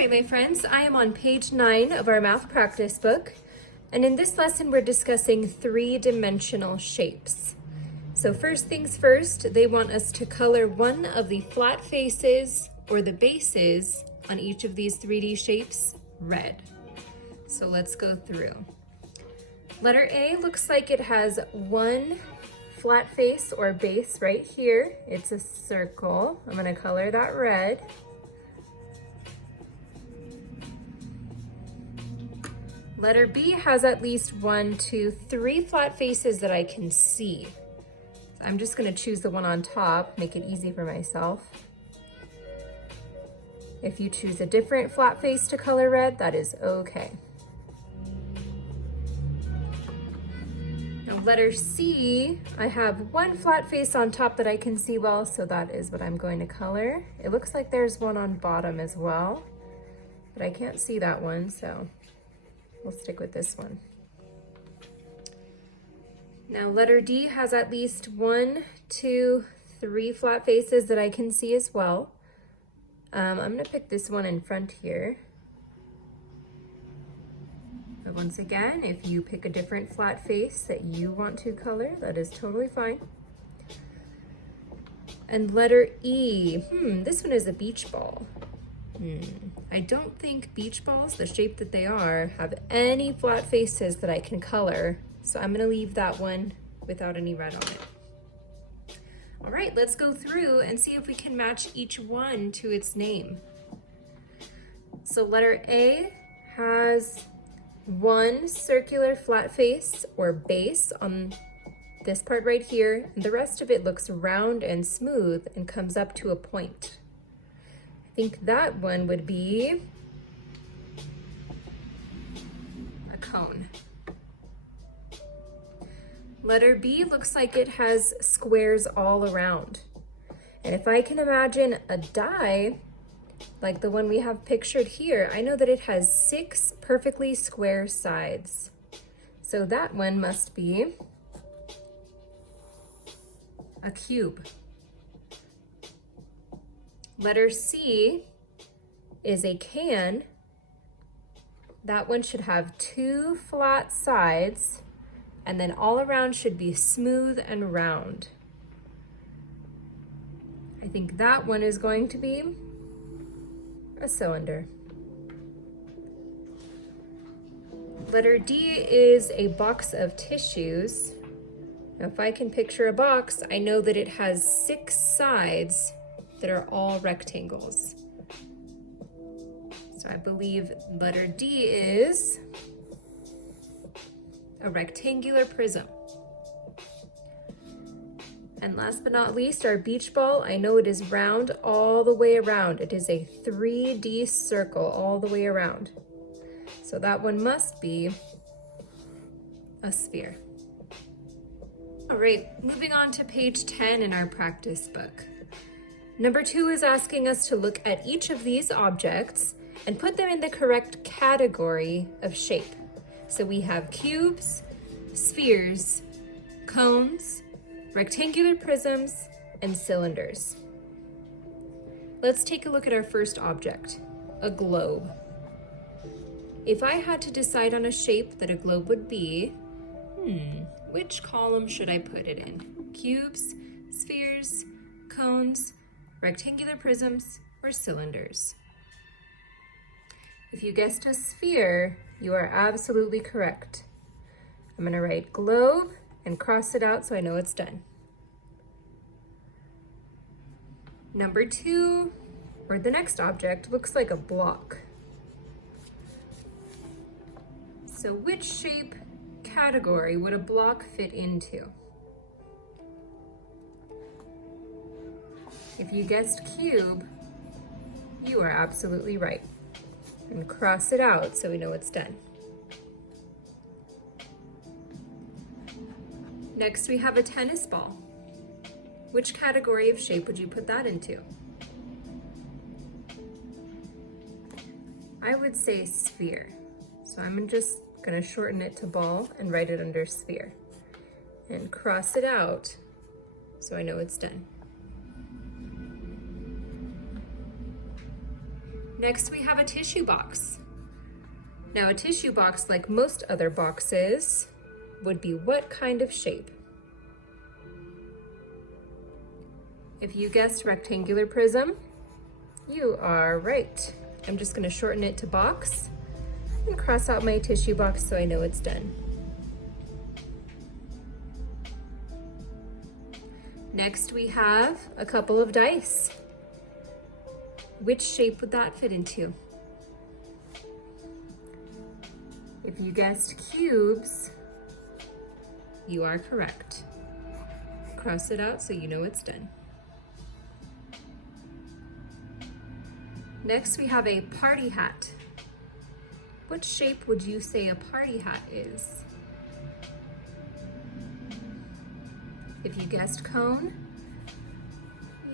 right, my friends, I am on page 9 of our math practice book, and in this lesson we're discussing three-dimensional shapes. So first things first, they want us to color one of the flat faces or the bases on each of these 3D shapes red. So let's go through. Letter A looks like it has one flat face or base right here. It's a circle. I'm going to color that red. Letter B has at least 1, 2, 3 flat faces that I can see. I'm just going to choose the one on top, make it easy for myself. If you choose a different flat face to color red, that is okay. Now letter C, I have one flat face on top that I can see well, so that is what I'm going to color. It looks like there's one on bottom as well, but I can't see that one, so we'll stick with this one. Now letter D has at least 1, 2, 3 flat faces that I can see as well. I'm gonna pick this one in front here. But once again, if you pick a different flat face that you want to color, that is totally fine. And letter E, this one is a beach ball. I don't think beach balls, the shape that they are, have any flat faces that I can color. So I'm gonna leave that one without any red on it. All right, let's go through and see if we can match each one to its name. So letter A has one circular flat face or base on this part right here, and the rest of it looks round and smooth and comes up to a point. I think that one would be a cone. Letter B looks like it has squares all around. And if I can imagine a die, like the one we have pictured here, I know that it has 6 perfectly square sides. So that one must be a cube. Letter C is a can. That one should have 2 flat sides, and then all around should be smooth and round. I think that one is going to be a cylinder. Letter D is a box of tissues. Now, if I can picture a box, I know that it has 6 sides that are all rectangles. So I believe letter D is a rectangular prism. And last but not least, our beach ball, I know it is round all the way around. It is a 3D circle all the way around. So that one must be a sphere. All right, moving on to page 10 in our practice book. Number 2 is asking us to look at each of these objects and put them in the correct category of shape. So we have cubes, spheres, cones, rectangular prisms, and cylinders. Let's take a look at our first object, a globe. If I had to decide on a shape that a globe would be, which column should I put it in? Cubes, spheres, cones, rectangular prisms, or cylinders? If you guessed a sphere, you are absolutely correct. I'm going to write globe and cross it out so I know it's done. Number 2, or the next object, looks like a block. So which shape category would a block fit into? If you guessed cube, you are absolutely right. And cross it out so we know it's done. Next, we have a tennis ball. Which category of shape would you put that into? I would say sphere. So I'm just going to shorten it to ball and write it under sphere. And cross it out so I know it's done. Next, we have a tissue box. Now, a tissue box, like most other boxes, would be what kind of shape? If you guessed rectangular prism, you are right. I'm just going to shorten it to box and cross out my tissue box so I know it's done. Next, we have a couple of dice. Which shape would that fit into? If you guessed cubes, you are correct. Cross it out so you know it's done. Next, we have a party hat. What shape would you say a party hat is? If you guessed cone,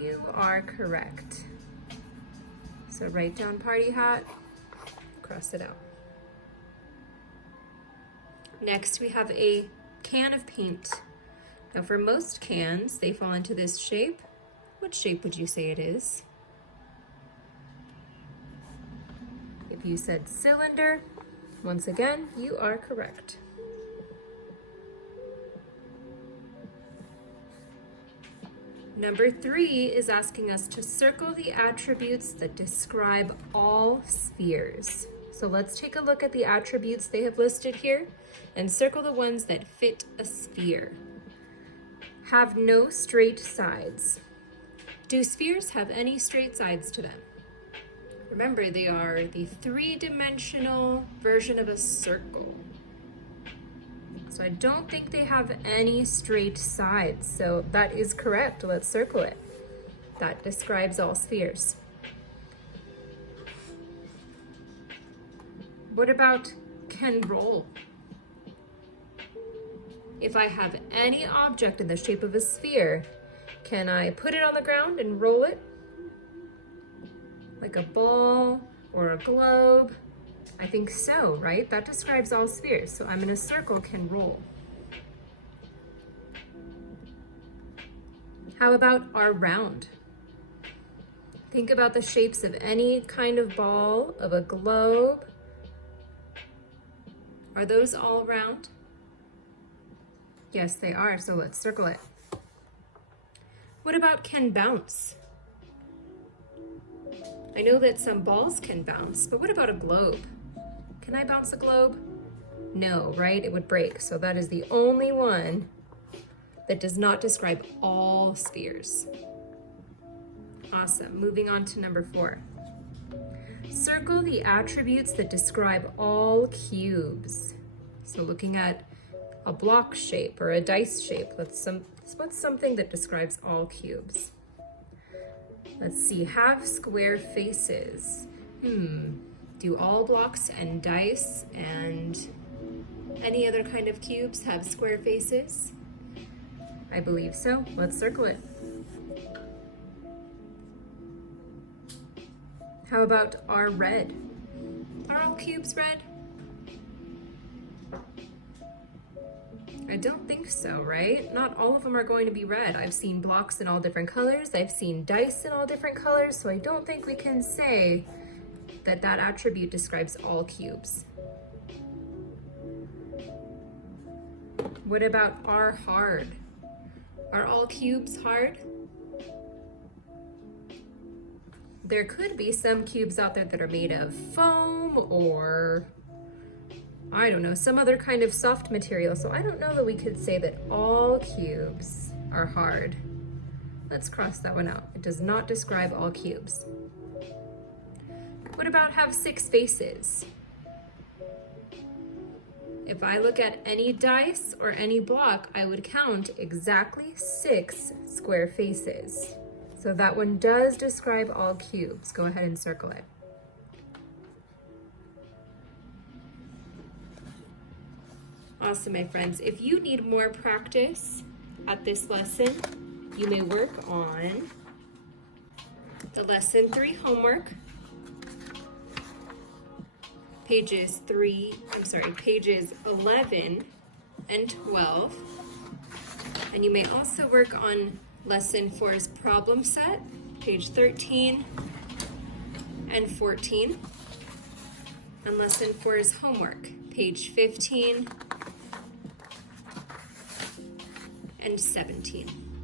you are correct. So write down party hat, cross it out. Next, we have a can of paint. Now for most cans, they fall into this shape. What shape would you say it is? If you said cylinder, once again, you are correct. Number 3 is asking us to circle the attributes that describe all spheres. So let's take a look at the attributes they have listed here and circle the ones that fit a sphere. Have no straight sides. Do spheres have any straight sides to them? Remember, they are the 3-dimensional version of a circle. So I don't think they have any straight sides. So that is correct. Let's circle it. That describes all spheres. What about can roll? If I have any object in the shape of a sphere, can I put it on the ground and roll it? Like a ball or a globe? I think so, right? That describes all spheres. So I'm going to circle can roll. How about are round? Think about the shapes of any kind of ball, of a globe. Are those all round? Yes, they are. So let's circle it. What about can bounce? I know that some balls can bounce, but what about a globe? Can I bounce a globe? No, right? It would break. So that is the only one that does not describe all spheres. Awesome. Moving on to number 4. Circle the attributes that describe all cubes. So looking at a block shape or a dice shape, what's something that describes all cubes? Let's see, have square faces. Do all blocks and dice and any other kind of cubes have square faces? I believe so. Let's circle it. How about are red? Are all cubes red? I don't think so, right? Not all of them are going to be red. I've seen blocks in all different colors. I've seen dice in all different colors, so I don't think we can say that that attribute describes all cubes. What about are hard? Are all cubes hard? There could be some cubes out there that are made of foam or, I don't know, some other kind of soft material. So I don't know that we could say that all cubes are hard. Let's cross that one out. It does not describe all cubes. What about have 6 faces? If I look at any dice or any block, I would count exactly 6 square faces. So that one does describe all cubes. Go ahead and circle it. Awesome, my friends. If you need more practice at this lesson, you may work on the lesson 3 homework, pages 11 and 12. And you may also work on lesson 4's problem set, page 13 and 14. And lesson 4 is homework, page 15 and 17.